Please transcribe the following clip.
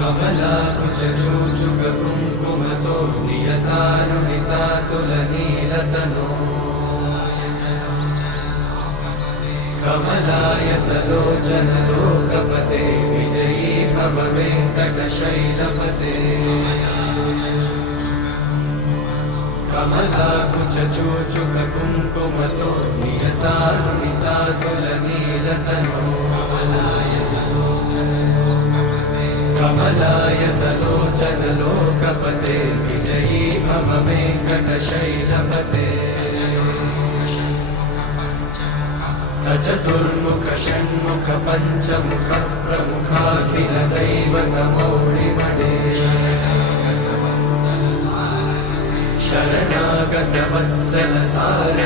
कमलाकुचूचुककुङ्कुमतो नियतारुणितातुलनीलतनो कमलायतलोचनलोकपते विजयी भव वेङ्कटशैलपते कमलाकुचूचुककुङ्कुमतो नियतारुणितातुलनीलतनो कमलायतलोचनलोकपते विजयी भव वेङ्कटशैलपते सचतुर्मुख षण्मुख पञ्चमुख प्रमुखाखिलदैवतमौलिमणे शरणागतवत्सल सार